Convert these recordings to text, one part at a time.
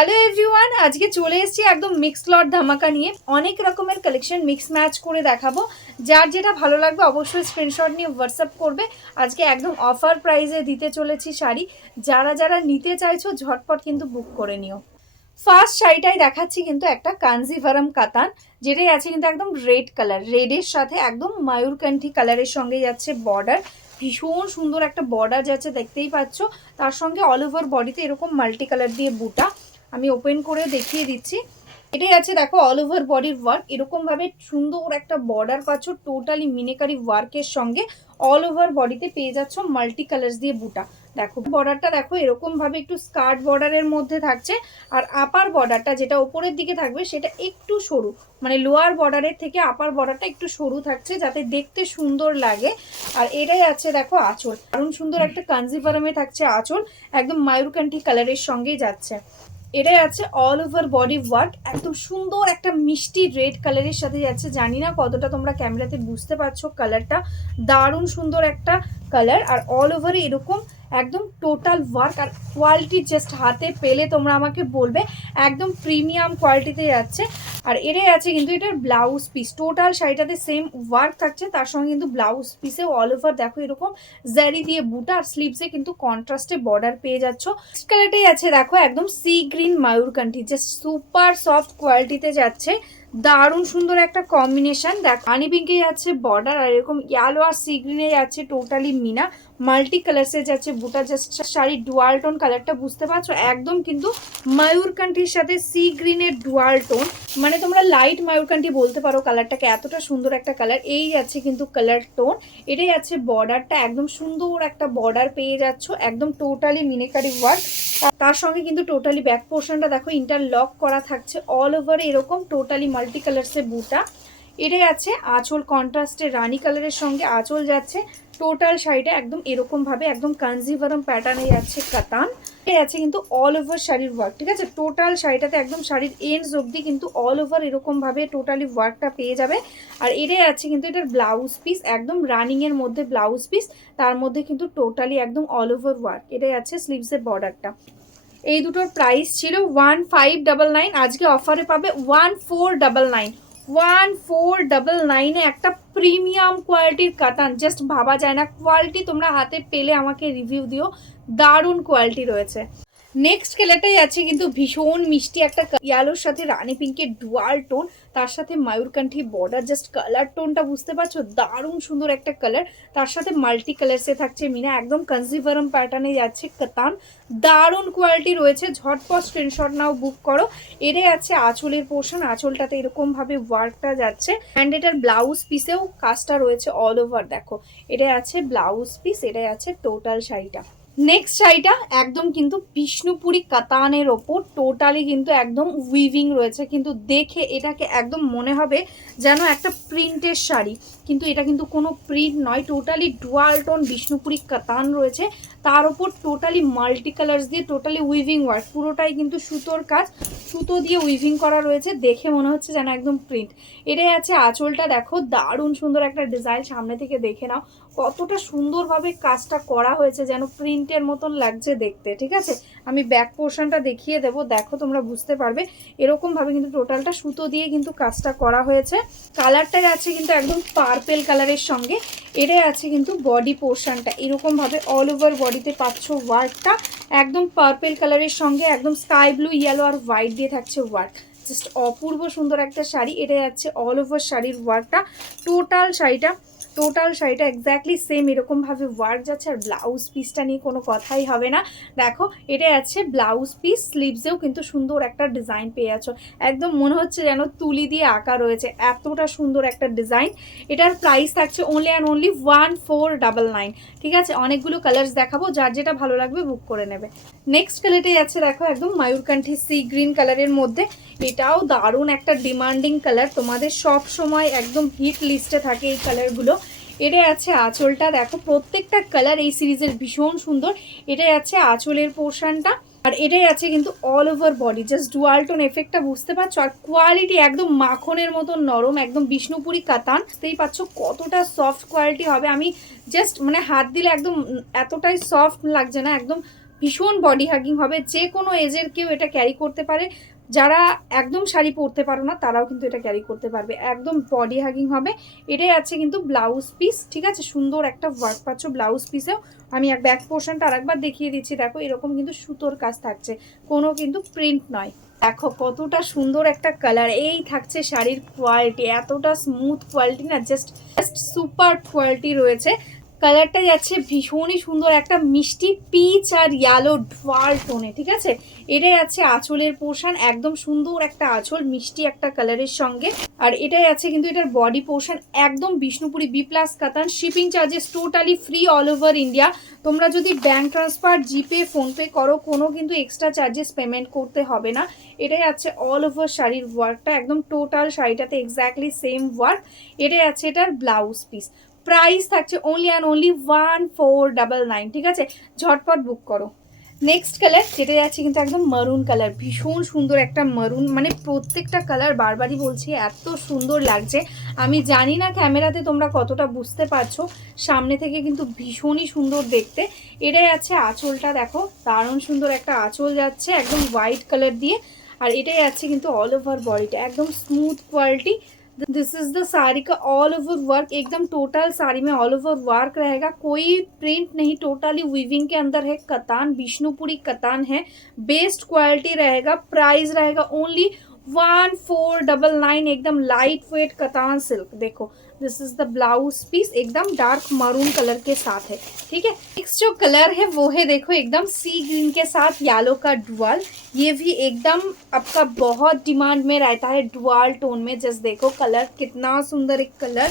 Hello everyone, আজকে চলে এসেছি একদম মিক্স লট ধামাকা নিয়ে। অনেক রকমের কালেকশন মিক্স ম্যাচ করে দেখাবো। যার যেটা ভালো লাগবে অবশ্যই স্ক্রিনশট নিয়ে হোয়াটসঅ্যাপ করবে। আজকে একদম অফার প্রাইসে দিতে চলেছি শাড়ি। যারা যারা নিতে চাইছো ঝটপট কিন্তু বুক করে নিও। ফার্স্ট শাড়িটাই দেখাচ্ছি কিন্তু একটা কাঞ্জিভারাম কাতান, যেটাই আছে কিন্তু একদম রেড কালার, রেডের সাথে একদম ময়ূরকান্ঠি কালারের সঙ্গে যাচ্ছে বর্ডার। ভীষণ সুন্দর একটা বর্ডার যাচ্ছে, দেখতেই পাচ্ছ। তার সঙ্গে অল ওভার বডিতে এরকম মাল্টি কালার দিয়ে বুটা। আমি ওপেন করে দেখিয়ে দিচ্ছি। এটাই আছে দেখো অল ওভার বডির ওয়ার্ক, এরকম ভাবে সুন্দর একটা বর্ডার পাচ্ছ টোটালি মিনেকারি ওয়ার্কের সঙ্গে। অল ওভার বডিতে পেয়ে যাচ্ছ মাল্টি কালার্স দিয়ে বুটা। দেখো বর্ডারটা দেখো এরকম ভাবে একটু স্কার্ট বর্ডারের মধ্যে থাকছে। আর আপার বর্ডারটা যেটা উপরের দিকে থাকবে সেটা একটু সরু, মানে লোয়ার বর্ডারের থেকে আপার বর্ডারটা একটু সরু থাকছে যাতে দেখতে সুন্দর লাগে। আর এটাই আছে দেখো আঁচল, দারুণ সুন্দর একটা কাঞ্জিভারামে থাকছে আঁচল, একদম ময়ূরকান্ঠি কালারের সঙ্গেই যাচ্ছে। এটাই আছে অল ওভার বডি ওয়ার্ক, একদম সুন্দর একটা মিষ্টি রেড কালারের সাথে যাচ্ছে। জানি না কতটা তোমরা ক্যামেরাতে বুঝতে পারছো কালারটা, দারুণ সুন্দর একটা কালার। আর অল ওভারে এরকম একদম টোটাল ওয়ার্ক, আর কোয়ালিটি জাস্ট হাতে পেলে তোমরা আমাকে বলবে একদম প্রিমিয়াম কোয়ালিটিতে যাচ্ছে। আর এটাই আছে কিন্তু এটার ব্লাউজ পিস, টোটাল শাড়িটাতে সেম ওয়ার্ক থাকছে, তার সঙ্গে কিন্তু ব্লাউজ পিসে অল ওভার দেখো এরকম জারি দিয়ে বুটা, আর স্লিভসে কিন্তু কন্ট্রাস্টে বর্ডার পেয়ে যাচ্ছ। কালারটাই আছে দেখো একদম সি গ্রিন ময়ূরকান্ঠি, জাস্ট সুপার সফট কোয়ালিটিতে যাচ্ছে, দারুণ সুন্দর একটা কম্বিনেশন। দেখ হানি পিঙ্কে যাচ্ছে বর্ডার, আর এরকম ইয়েলো আর সি গ্রিনে যাচ্ছে টোটালি মিনা, মাল্টি কালার্সে যাচ্ছে বুটা। জাস্ট শাড়ির ডুয়াল টোন কালারটা বুঝতে পারছো, একদম কিন্তু ময়ূরকান্ঠির সাথে সি গ্রিনের ডুয়াল টোন, মানে তোমরা লাইট ময়ূরকান্ঠি বলতে পারো কালারটাকে, এতটা সুন্দর একটা কালার। এই যাচ্ছে কিন্তু কালার টোন, এটাই আছে বর্ডারটা, একদম সুন্দর একটা বর্ডার পেয়ে যাচ্ছ, একদম টোটালি মিনেকারি ওয়ার্ক। তার সঙ্গে কিন্তু টোটালি ব্যাক পোর্শনটা দেখো ইন্টারলক করা থাকছে, অল ওভার এরকম টোটালি মাল্টি কালার্সের বুটা। এটাই আছে আঁচল, কন্ট্রাস্টের রানী কালারের সঙ্গে আঁচল যাচ্ছে। টোটাল শাড়িটা একদম এরকম ভাবে একদম কাঞ্জিভারাম প্যাটার্নে যাচ্ছে কাতান। এই আছে কিন্তু অল ওভার শাড়ির ওয়ার্ক, ঠিক আছে। টোটাল শাড়িটাতে একদম শাড়ির এন্ডস অবধি কিন্তু অল ওভার এরকম ভাবে টোটালি ওয়ার্কটা পেয়ে যাবে। আর এটাই আছে কিন্তু এটার ব্লাউজ পিস, একদম রানিং এর মধ্যে ব্লাউজ পিস, তার মধ্যে কিন্তু টোটালি একদম অল ওভার ওয়ার্ক। এটাই আছে স্লিভসের বর্ডারটা। এই দুটোর প্রাইস ছিল 1599, আজকে অফারে পাবে 1499। 1499-এ একটা প্রিমিয়াম কোয়ালিটির কাতান, জাস্ট ভাবা যায় না কোয়ালিটি। তোমরা হাতে পেলে আমাকে রিভিউ দিও, দারুণ কোয়ালিটি রয়েছে। নেক্সট কালারটাই আছে কিন্তু ভীষণ মিষ্টি একটা ইয়ালোর সাথে রানী পিঙ্কের ডুয়াল টোন, তার সাথে ময়ূরকান্ঠি বর্ডার। জাস্ট কালার টোনটা বুঝতে পারছো, দারুণ সুন্দর একটা কালার। তার সাথে মাল্টি কালার্সে থাকছে মিনা, একদম কাঞ্জিভারাম প্যাটার্নে যাচ্ছে কাতান, দারুণ কোয়ালিটি রয়েছে। ঝটপট স্ক্রিনশট নাও, বুক করো। এটাই আছে আঁচলের পোর্শন, আঁচলটাতে এরকম ভাবে ওয়ার্কটা যাচ্ছে, অ্যান্ড এটার ব্লাউজ পিসেও কাজটা রয়েছে অল ওভার। দেখো এটাই আছে ব্লাউজ পিস, এটাই আছে টোটাল শাড়িটা। নেক্সট শাড়িটা একদম কিন্তু বিষ্ণুপুরি কাতানের ওপর, টোটালি কিন্তু একদম উইভিং রয়েছে, কিন্তু দেখে এটাকে একদম মনে হবে যেন একটা প্রিন্টের শাড়ি, কিন্তু এটা কিন্তু কোনো প্রিন্ট নয়, টোটালি ডুয়াল টোন বিষ্ণুপুরি কাতান রয়েছে, তার ওপর টোটালি মাল্টি কালার্স দিয়ে টোটালি উইভিং ওয়ার্ক, পুরোটাই কিন্তু সুতোর কাজ, সুতো দিয়ে উইভিং করা রয়েছে, দেখে মনে হচ্ছে যেন একদম প্রিন্ট। এটাই আছে আঁচলটা, দেখো দারুণ সুন্দর একটা ডিজাইন, সামনে থেকে দেখে নাও কতটা সুন্দরভাবে কাজটা করা হয়েছে, যেন প্রিন্টের মতন লাগছে দেখতে, ঠিক আছে। আমি ব্যাক পোর্শনটা দেখিয়ে দেবো, দেখো তোমরা বুঝতে পারবে। এরকম ভাবে কিন্তু টোটালটা সুতো দিয়ে কিন্তু কাজটা করা হয়েছে। কালারটাই আছে কিন্তু একদম পার্পেল কালারের সঙ্গে। এটাই আছে কিন্তু বডি পোর্শনটা, এরকম ভাবে অল ওভার বডিতে পাচ্ছ ওয়ার্কটা, একদম পার্পেল কালারের সঙ্গে একদম স্কাই ব্লু, ইয়েলো আর হোয়াইট দিয়ে থাকছে ওয়ার্ক। জাস্ট অপূর্ব সুন্দর একটা শাড়ি। এটা যাচ্ছে অল ওভার শাড়ির ওয়ার্কটা, টোটাল শাড়িটা এক্স্যাক্টলি সেম এরকমভাবে ওয়ার্ক যাচ্ছে। আর ব্লাউজ পিসটা নিয়ে কোনো কথাই হবে না, দেখো এটা আছে ব্লাউজ পিস, স্লিভসেও কিন্তু সুন্দর একটা ডিজাইন পেয়ে যাচ্ছ, একদম মনে হচ্ছে যেন তুলি দিয়ে আঁকা রয়েছে, এতটা সুন্দর একটা ডিজাইন। এটার প্রাইস থাকছে অনলি অ্যান্ড অনলি 1499, ঠিক আছে। অনেকগুলো কালার্স দেখাবো, যার যেটা ভালো লাগবে বুক করে নেবে। নেক্সট কালারটাই আছে দেখো একদম ময়ূরকান্ঠি সি গ্রিন কালারের মধ্যে, এটাও দারুণ একটা ডিমান্ডিং কালার, তোমাদের সব সময় একদম হিট লিস্টে থাকে এই কালারগুলো। এটাই আছে আঁচলটা, দেখো প্রত্যেকটা কালার এই সিরিজের ভীষণ সুন্দর। এটাই আছে আঁচলের পোর্শনটা, আর এটাই আছে কিন্তু all over body, just dual tone এফেক্টটা বুঝতে পারছো। আর কোয়ালিটি একদম মাখনের মতো নরম, একদম বিষ্ণুপুরি কাতান, বুঝতেই পারছো কতটা সফট কোয়ালিটি হবে। আমি জাস্ট মানে হাত দিলে একদম এতটাই সফট লাগছে না, একদম ভীষণ বডি হাগিং হবে, যে কোনো এজের কেউ এটা ক্যারি করতে পারে। যারা একদম শাড়ি পরতে পারো না তারাও কিন্তু এটা ক্যারি করতে পারবে, একদম বডি হাগিং হবে। এটাই আছে কিন্তু ব্লাউজ পিস, ঠিক আছে, সুন্দর একটা ওয়ার্ক পাচ্ছ ব্লাউজ পিসেও। আমি ব্যাক পোর্শনটা আরেকবার দেখিয়ে দিচ্ছি, দেখো এরকম কিন্তু সুতোর কাজ থাকছে, কোনো কিন্তু প্রিন্ট নয়। দেখো কতটা সুন্দর একটা কালার, এই থাকছে শাড়ির কোয়ালিটি, এতটা স্মুথ কোয়ালিটি না, জাস্ট সুপার কোয়ালিটি রয়েছে। কালারটা যাচ্ছে ভীষণই সুন্দর, একটা মিষ্টি পিচ আর ইয়েলো ডুয়াল টোনে, ঠিক আছে। এটাই আছে আঁচলের পোর্শন, একদম সুন্দর একটা আঁচল মিষ্টি একটা কালারের সঙ্গে। আর এটাই আছে কিন্তু এটার বডি পোর্শন, একদম বিষ্ণুপুরি বি প্লাস কাতান। Shipping charges totally free all over India. তোমরা যদি ব্যাঙ্ক ট্রান্সফার, জিপে, ফোনপে করো, কোনো কিন্তু এক্সট্রা চার্জেস পেমেন্ট করতে হবে না। এটাই আছে অল ওভার শাড়ির ওয়ার্কটা, একদম টোটাল শাড়িটাতে এক্স্যাক্টলি সেম ওয়ার্ক। এটাই আছে এটার ব্লাউজ পিস। প্রাইস থাকছে অনলি অ্যান্ড অনলি 1499, ঠিক আছে, ঝটপট বুক করো। নেক্সট কালার যেটা যাচ্ছে কিন্তু একদম মারুন কালার, ভীষণ সুন্দর একটা মারুন, মানে প্রত্যেকটা কালার বারবারই বলছি এত সুন্দর লাগছে। আমি জানি না ক্যামেরাতে তোমরা কতটা বুঝতে পারছো, সামনে থেকে কিন্তু ভীষণই সুন্দর দেখতে। এটাই আছে আঁচলটা, দেখো দারুণ সুন্দর একটা আঁচল যাচ্ছে একদম হোয়াইট কালার দিয়ে। আর এটাই আছে কিন্তু অল ওভার বডিটা, একদম smooth quality. This is the sari का ऑल ओवर वर्क, एकदम टोटल साड़ी में ऑल ओवर वर्क रहेगा, कोई प्रिंट नहीं, टोटली वीविंग के अंदर है। कतान विष्णुपुरी कतान है, बेस्ट क्वालिटी रहेगा। प्राइस रहेगा ओनली 1499, एकदम लाइट वेट कतान सिल्क। देखो this is the blouse piece, एकदम डार्क मरून कलर के साथ है, ठीक है। नेक्स्ट जो कलर है वो है देखो एकदम सी ग्रीन के साथ येलो का डुअल। ये भी एकदम आपका बहुत डिमांड में रहता है डुअल टोन में। जस्ट देखो कलर कितना सुंदर एक कलर,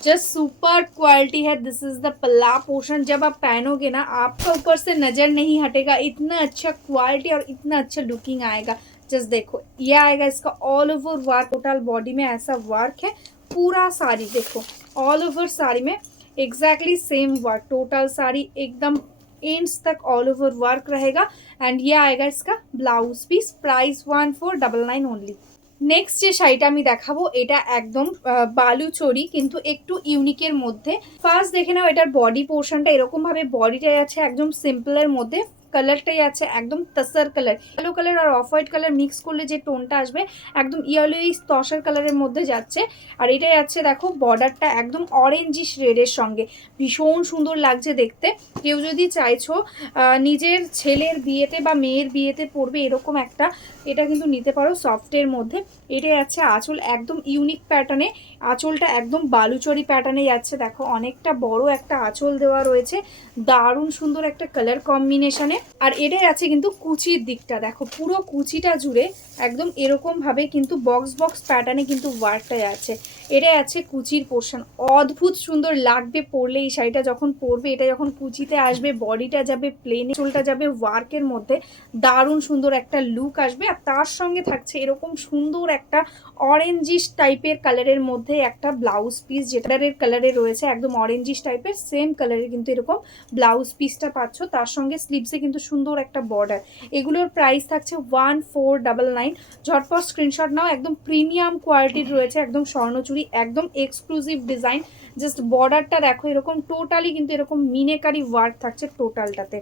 जस्ट सुपर क्वालिटी है। दिस इज द पल्ला पोर्शन, जब आप पहनोगे ना आपका ऊपर से नज़र नहीं हटेगा, इतना अच्छा क्वालिटी और इतना अच्छा लुकिंग आएगा। जस्ट देखो ये आएगा इसका all over work, total body में ऐसा वर्क है। पूरा साड़ी देखो ऑल ओवर साड़ी में exactly same work, total sari एकदम एंड्स तक ऑल ओवर वर्क रहेगा। एंड ये आएगा इसका blouse piece. Price 1499 only. Next যে শাড়িটা আমি দেখাবো এটা একদম বালুচরি, কিন্তু একটু ইউনিকের মধ্যে। ফার্স্ট দেখে নাও এটার বডি পোর্শনটা, এরকম ভাবে বডিটাই আছে একদম সিম্পলের মধ্যে। কালারটাই আছে একদম তসর কালার, ইয়েলো কালার আর অফ হোয়াইট কালার মিক্স করলে যে টোনটা আসবে একদম ইয়েলোই তসর কালারের মধ্যে যাচ্ছে। আর এটাই আছে দেখো বর্ডারটা একদম অরেঞ্জিশ রেডের সঙ্গে, ভীষণ সুন্দর লাগছে দেখতে। কেউ যদি চাইছো নিজের ছেলের বিয়েতে বা মেয়ের বিয়েতে পরবে এরকম একটা, এটা কিন্তু নিতে পারো সফটের মধ্যে। এটাই আছে আঁচল, একদম ইউনিক প্যাটার্নে, আঁচলটা একদম বালুচরি প্যাটার্নে যাচ্ছে। দেখো অনেকটা বড় একটা আঁচল দেওয়া রয়েছে, দারুণ সুন্দর একটা কালার কম্বিনেশনে। আর এটাই আছে কিন্তু কুচির দিকটা, দেখো পুরো কুচিটা জুড়ে একদম এরকম ভাবে কিন্তু বক্স বক্স প্যাটার্নে কিন্তু ওয়ার্কটাই আছে। এটাই আছে কুচির পোর্শন, অদ্ভুত সুন্দর লাগবে পরলে। এই শাড়িটা যখন পরবে, এটা যখন কুচিতে আসবে, বডিটা যাবে প্লেনে, চুলটা যাবে ওয়ার্কের মধ্যে, দারুণ সুন্দর একটা লুক আসবে। আর তার সঙ্গে থাকছে এরকম সুন্দর একটা অরেঞ্জিশ টাইপের কালারের মধ্যে একটা ব্লাউজ পিস, যেটার কালারে রয়েছে একদম অরেঞ্জিশ টাইপের সেম কালারের কিন্তু এরকম ব্লাউজ পিসটা পাচ্ছ। তার সঙ্গে স্লিভসে কিন্তু সুন্দর একটা বর্ডার। এগুলোর প্রাইস থাকছে 1499। ঝটপট স্ক্রিনশট নাও, একদম প্রিমিয়াম কোয়ালিটির রয়েছে, একদম স্বর্ণচুরি, একদম এক্সক্লুসিভ ডিজাইন। জাস্ট বর্ডারটা দেখো এরকম টোটালি কিন্তু এরকম মিনেকারি ওয়ার্ক থাকছে টোটালটাতে।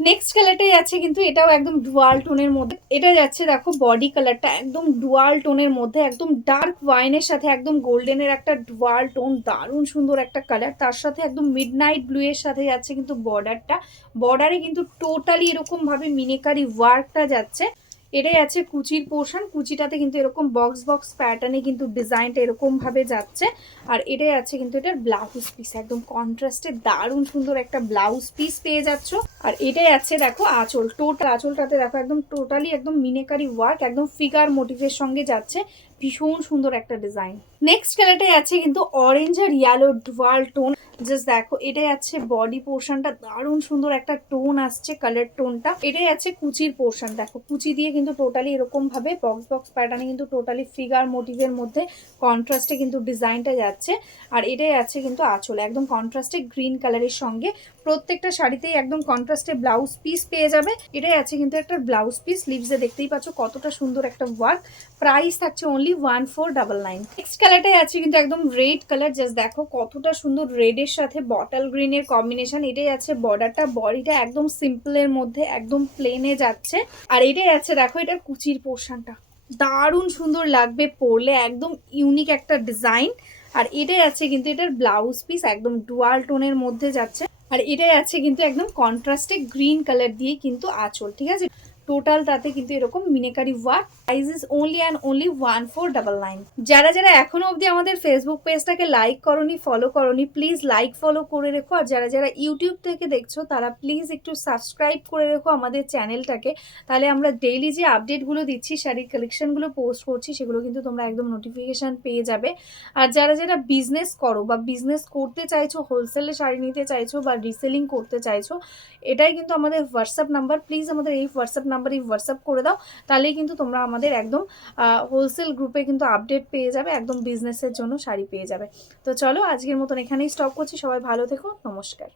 নেক্সট কালারটাই আছে কিন্তু এটাও একদম ডুয়াল টোনের মধ্যে। এটা যাচ্ছে দেখো বডি কালারটা একদম ডুয়াল টোনের মধ্যে, একদম ডার্ক ওয়াইনের সাথে একদম গোল্ডেনের একটা ডুয়াল টোন, দারুণ সুন্দর একটা কালার। তার সাথে একদম মিডনাইট ব্লু এর সাথে যাচ্ছে কিন্তু বর্ডারটা, বর্ডারে কিন্তু টোটালি এরকম ভাবে মিনেকারি ওয়ার্কটা যাচ্ছে। এটাই আছে কুচির পোর্শন, কুচিটাতে কিন্তু এরকম বক্স বক্স প্যাটার্নে কিন্তু ডিজাইনটা এরকম ভাবে যাচ্ছে। আর এটাই আছে কিন্তু এটার ব্লাউজ পিস, একদম কন্ট্রাস্টে দারুণ সুন্দর একটা ব্লাউজ পিস পেয়ে যাচ্ছ। আর এটাই আছে দেখো আঁচল, টোটাল আঁচলটাতে দেখো একদম টোটালি একদম মিনেকারি ওয়ার্ক, একদম ফিগার মোটিভের সঙ্গে যাচ্ছে, ভীষণ সুন্দর একটা ডিজাইন। নেক্সট কালারটাই আছে কিন্তু অরেঞ্জ আর ইয়েলো ডুয়াল টোন। জাস্ট দেখো এটাই আছে বডি পোর্শনটা, দারুণ সুন্দর একটা টোন আসছে কালার টোনটা। এটাই আছে কুচির পোর্শন, দেখো কুচি দিয়ে কিন্তু টোটালি এরকম ভাবে বক্স বক্স প্যাটার্নে কিন্তু টোটালি ফিগার মোটিভের মধ্যে কন্ট্রাস্টে কিন্তু ডিজাইনটা যাচ্ছে। আর এটাই আছে কিন্তু আঁচল, একদম কন্ট্রাস্টে গ্রিন কালারের সঙ্গে। প্রত্যেকটা শাড়িতেই একদম কন্ট্রাস্টে ব্লাউজ পিস পেয়ে যাবে। এটাই আছে কিন্তু একটা ব্লাউজ পিস, স্লিভসে দেখতেই পাচ্ছ কতটা সুন্দর একটা ওয়ার্ক। প্রাইস থাকছে অনলি 1499। নেক্সট কালারটাই আছে কিন্তু একদম রেড কালার, জাস্ট দেখো কতটা সুন্দর রেডের সাথে বটল গ্রিনের কম্বিনেশন। এটাই আছে বর্ডারটা, বডিটা একদম সিম্পলের মধ্যে একদম প্লেনে যাচ্ছে। আর এটাই আছে দেখো এটার কুচির পোর্শনটা দারুণ সুন্দর লাগবে পরলে, একদম ইউনিক একটা ডিজাইন। আর এটাই আছে কিন্তু এটার ব্লাউজ পিস, একদম ডুয়াল টোনের মধ্যে যাচ্ছে। আর এটাই আছে কিন্তু একদম কন্ট্রাস্টে গ্রিন কালার দিয়ে কিন্তু আঁচল, ঠিক আছে। টোটালটাতে কিন্তু এরকম meenakari work. Price is only and only 1499। যারা যারা এখনো অবধি আমাদের ফেসবুক পেজটাকে লাইক করনি, ফলো করনি, প্লিজ লাইক ফলো করে রেখো। আর যারা যারা ইউটিউব থেকে দেখছো তারা প্লিজ একটু সাবস্ক্রাইব করে রেখো আমাদের চ্যানেলটাকে, তাহলে আমরা ডেইলি যে আপডেটগুলো দিচ্ছি, শাড়ির কালেকশনগুলো পোস্ট করছি, সেগুলো কিন্তু তোমরা একদম নোটিফিকেশান পেয়ে যাবে। আর যারা যারা বিজনেস করো বা বিজনেস করতে চাইছো, হোলসেলে শাড়ি নিতে চাইছো বা রিসেলিং করতে চাইছো, এটাই কিন্তু আমাদের হোয়াটসঅ্যাপ নাম্বার। প্লিজ আমাদের এই হোয়াটসঅ্যাপ নাম্বারে হোয়াটসঅ্যাপ করে দাও, তাহলেই কিন্তু তোমরা আমাদের একদম হোলসেল গ্রুপে কিন্তু আপডেট পেয়ে যাবে, একদম বিজনেসের জন্য শাড়ি পেয়ে যাবে। তো চলো আজকের মতন এখানেই স্টপ করছি। সবাই ভালো থেকো, নমস্কার।